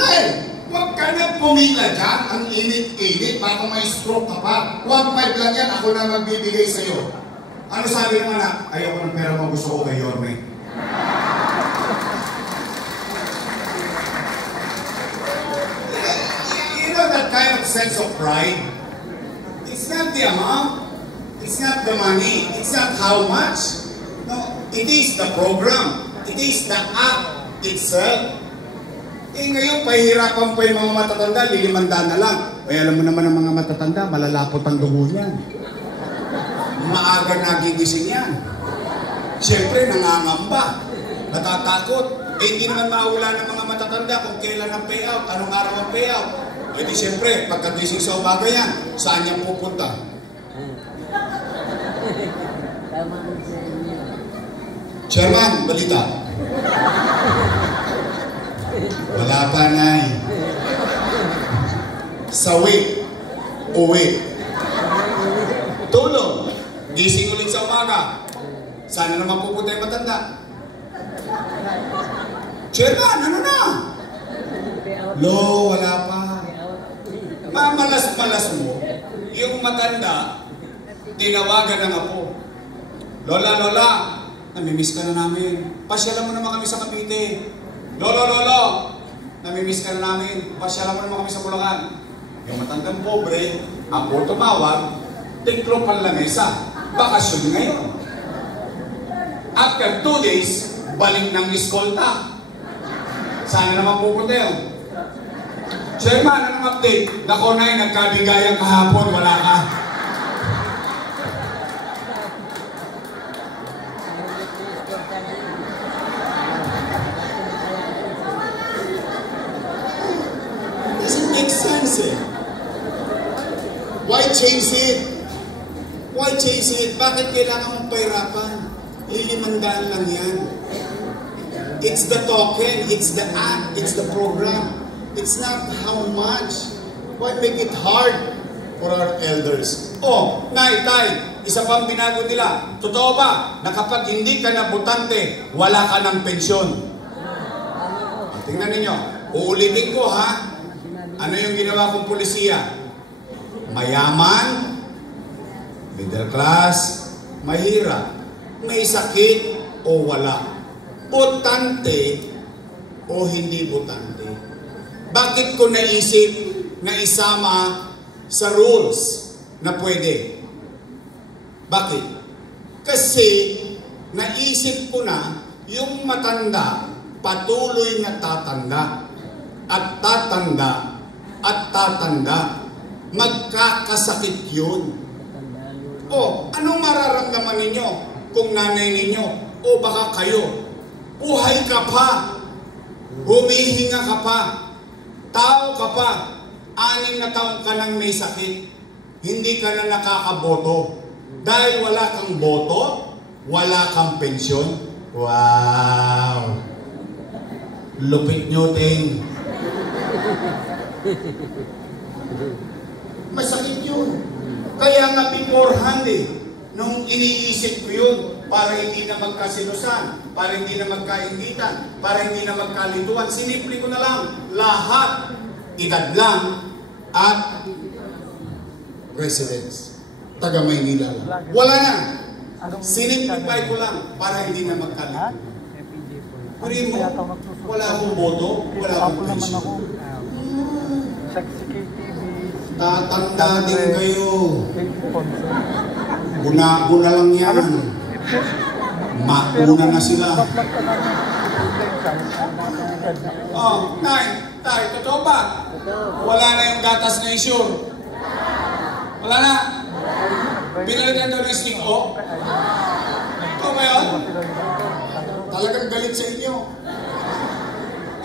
Ay, huwag ka na pumila dyan. Ang init-init, baka may stroke ka pa. 1.5 lang yan, ako na magbibigay sa'yo. Ano sabi ng anak? Ayoko ng pera mo, gusto ko kay Yorme. You know that kind of sense of pride? It's not the amount. It's not the money. It's not how much. No, it is the program. It is the act itself. Eh ngayon, pahihirapan pa yung mga matatanda, lilimanda na lang. Eh alam mo naman ang mga matatanda, malalapot ang dugo niyan. Maaga nagigising yan. Siyempre, nangangamba. Natatakot. Eh hindi naman mawala ng mga matatanda kung kailan ang payout, anong araw ang payout. Eh di siyempre, pagkagising sa umaga yan, saan niya pupunta? Chairman, balita. Wala pa, Nay. Sawi. Uwi. Tulog. Gising ulit sa umaga. Sana naman pupunta yung matanda. Chairman, ano na? Lo, wala pa. Mamalas-malas mo, yung matanda, tinawagan ng apo. Lola, Lola, namimiss ka na namin. Pasyalan mo naman kami sa Cavite. Lolo, Lolo, namimiss ka na namin. Pasyalan mo naman kami sa Bulacan. Yung matandang pobre, apo tumawag, tiklo pa lang isa. Bakasyon ngayon. After 2 days, balik ng eskolta. Sana naman pupunta yun. Chairman, anong update? Nako na nagkabigayang kahapon, wala ka. Doesn't make sense eh. Why change it? Why change it? Bakit kailangan mong pahirapan? Lilimandaan lang yan. It's the token, it's the act, it's the program. It's not how much. Why make it hard for our elders? Oh, Nay, Tay, isa pang binago nila. Totoo ba na kapag hindi ka na butante, wala ka ng pensyon? Tingnan ninyo. Uulitin ko ha. Ano yung ginawa kong pulisiya? Mayaman, middle class, mahirap, may sakit o wala. Butante o hindi butante. Bakit ko naisip na isama sa rules na pwede? Bakit? Kasi naisip ko na yung matanda patuloy na tatanda at tatanda at tatanda. Magkakasakit yun. O, anong mararamdaman ninyo kung nanay ninyo o baka kayo? Buhay ka pa. Humihinga ka pa. Tao ka pa, 6 na taon ka nang may sakit, hindi ka na nakakaboto. Dahil wala kang boto, wala kang pensyon. Wow! Lupit nyo, Ting. Masakit yun. Kaya nga beforehand eh, nung iniisip ko yun, para hindi na magkasinusan, para hindi na magkaingitan, para hindi na magkalituan. Sinipli ko na lang, lahat, edad lang, at residence. Taga Maynila lang. Wala na. Sinimplify ko lang, para hindi na magkalituan. Pero mo, wala akong boto, wala akong pensyon. Tatanda din kayo. Guna-guna lang yan. Mauna na sila. Oh, Nay, Tay, totoo ba? Wala na yung gatas na insure. Wala na. Pinalitan daw ng stick o. Totoo ba yun? Talagang galit sa inyo.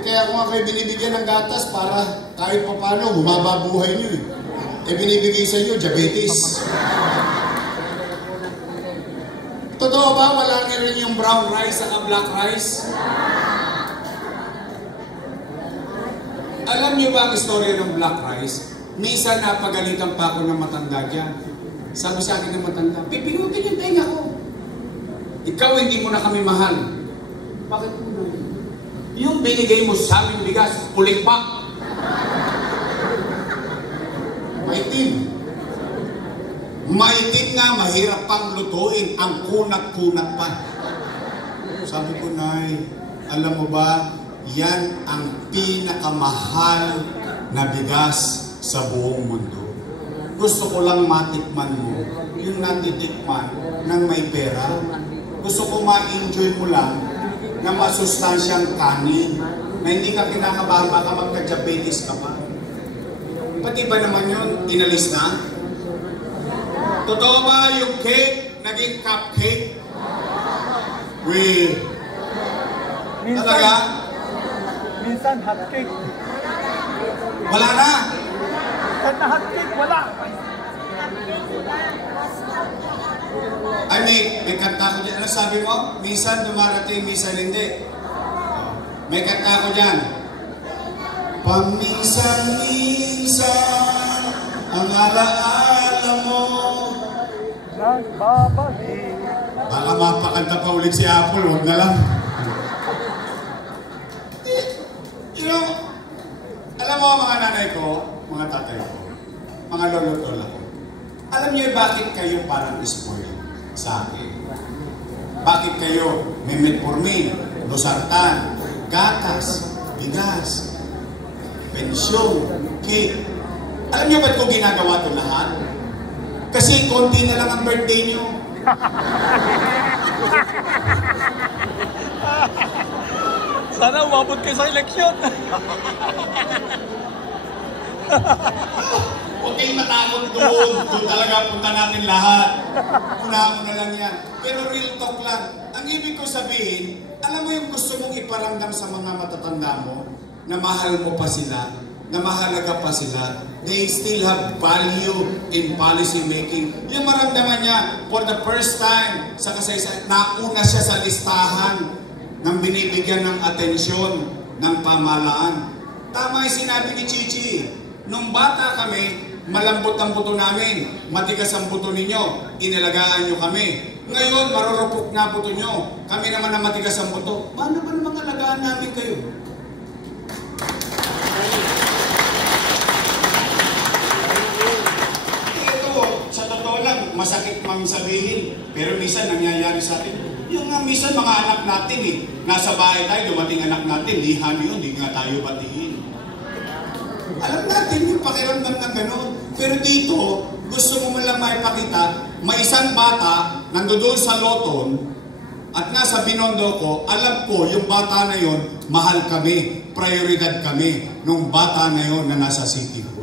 Kaya kung ako ay binibigyan ng gatas para kahit pa paano humaba buhay nyo eh. Binibigay sa inyo, diabetes. Totoo ba wala na rin yung brown rice at black rice? Alam niyo ba ang istorya ng black rice? Minsan napagalitan pa ako ng matanda dyan. Sabi sa akin ng matanda, pipinutin yung tenga ko. Ikaw hindi mo na kami mahal. Bakit mo na yun? Yung binigay mo sa aming bigas, pulikpak. Maitim. Maitim nga, mahirap pang lutuin. Ang kunat-kunat pa. Sabi ko, Nay, alam mo ba, yan ang pinakamahal na bigas sa buong mundo. Gusto ko lang matikman mo yung natitikman ng may pera. Gusto ko ma-enjoy mo lang na masustansyang kanin na hindi ka kinakabahan, baka magka-diabetes ka pa. Pati ba naman yun, inalis na? Totoo ba yung cake naging cupcake? Talaga? Minsan hot cake. Wala na? Minsan na hot cake, wala. Ay, may kanta ko dyan. Ano sabi mo? Minsan dumarating, minsan hindi. May kanta ko dyan. Paminsan-minsan ang alaala mo nagbabalik. Baka mapakanta pa ulit si Apple, huwag na lang. You know, alam mo mga nanay ko, mga tatay ko, mga lolo-lola ko, alam niyo bakit kayo parang spoiled sa akin? Bakit kayo may metformin, losartan, gatas, bigas, pensyon, cake? Alam niyo ba't ko ginagawa ito lahat? Kasi konti na lang ang birthday niyo. Sana umabot kayo sa eleksyon. Huwag kayong matakot doon. Doon talaga punta natin lahat. Una na lang yan. Pero real talk lang. Ang ibig ko sabihin, alam mo yung gusto mong iparamdam sa mga matatanda mo, na mahal mo pa sila, na mahalaga pa sila, they still have value in policy making. Yung maramdaman niya, for the first time sa kasaysayan, nauna siya sa listahan ng binibigyan ng atensyon ng pamahalaan. Tama yung sinabi ni Chichi. Nung bata kami, malambot ang buto namin, matigas ang buto ninyo, inalagaan nyo kami. Ngayon, marurupok na buto nyo. Kami naman na matigas ang buto. Paano ba naman alagaan namin kayo? Sa totoo lang, masakit mang sabihin, pero minsan nangyayari sa atin. Yung nga minsan mga anak natin nasa bahay tayo, dumating anak natin, lihan yun, hindi nga tayo batiin. Alam natin yung pakiramdam na gano'n. Pero dito, gusto mo man lang maipakita, may isang bata, nandoon sa Loton, at nasa Binondo ko, alam ko, yung bata na yon, mahal kami, prioridad kami, nung bata na yon na nasa City Hall.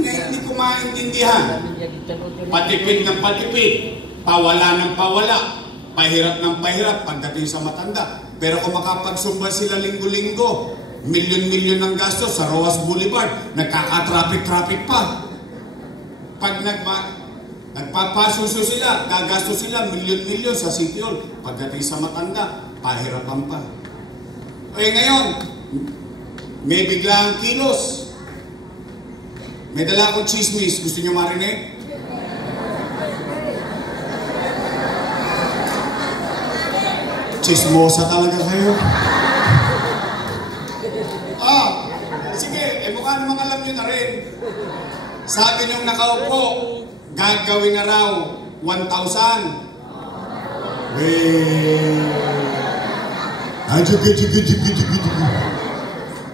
Hindi ko maintindihan. Patipid ng patipid, pawala ng pawala, pahirap ng pahirap pagdating sa matanda. Pero kung makapagsumba sila linggo-linggo, milyon-milyon ng gastos sa Roas Boulevard, nagkaka-traffic-traffic pa. Pag nagpapasuso sila, gagastos sila milyon-milyon sa City Hall. Pagdating sa matanda, pahirapan pa. Eh ngayon, may biglang kilos. May dala akong chismis. Gusto nyo marinig? Chismosa talaga kayo. Sige, mukha namang alam nyo na rin. Sabi niyong nakaupo, gagawin na raw 1,000.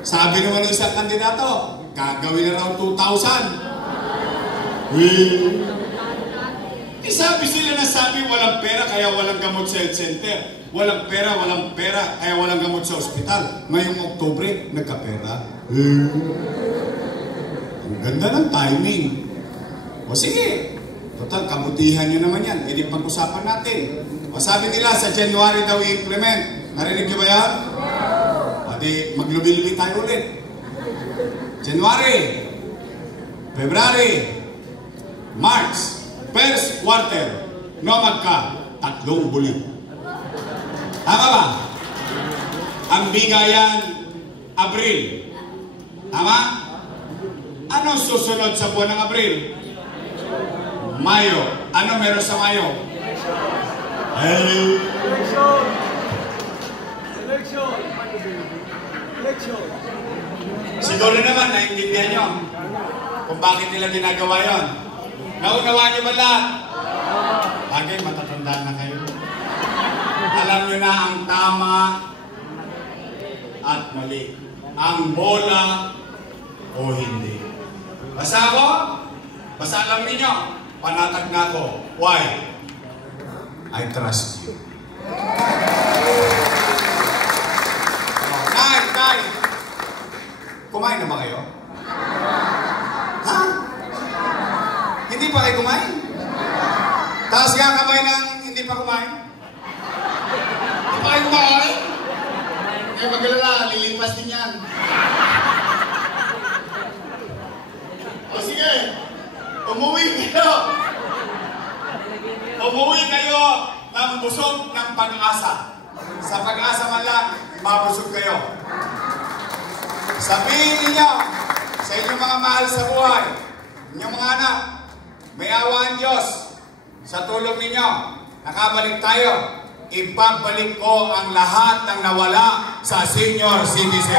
Sabi naman ng isang kandidato, gagawin na raw 2,000. Sabi sila na sabi, walang pera kaya walang gamot sa health center. Walang pera kaya walang gamot sa ospital. Ngayong Oktubre, nagkapera. Ang ganda ng timing. O sige, total, kabutihan nyo naman yan. Pwede pag-usapan natin. O sabi nila, sa January daw i-implement. Narinig nyo ba yan? Pati maglubi-lubi tayo ulit. January, February, March, first quarter, nomad ka, 3 bulan. Tama ba? Ang bigayan, Abril. Tama? Anong susunod sa buwan ng Abril? Mayo. Ano meron sa Mayo? Siguro naman, naiintindihan nyo kung bakit nila ginagawa yon. Naunawaan nyo ba lahat? Bagay, matatandaan na kayo. Alam nyo na ang tama at mali. Ang bola o hindi. Basta ako? Basta alam ninyo, panatag na ako. Why? I trust you. Tay! Kumain na ba kayo? Ha? Hindi pa kayo kumain? Taas nga kamay ng hindi pa kumain? Hindi pa kayo kumain? Eh, mag-alala, lilipas din yan. O sige, umuwi kayo. Umuwi kayo ng busog ng pag-asa. Sa pag-asa man lang, mabusog kayo. Sabihin ninyo sa inyong mga mahal sa buhay, inyong mga anak, may awa ang Diyos. Sa tulong ninyo, nakabalik tayo. Ibabalik ko ang lahat ng nawala sa senior citizen.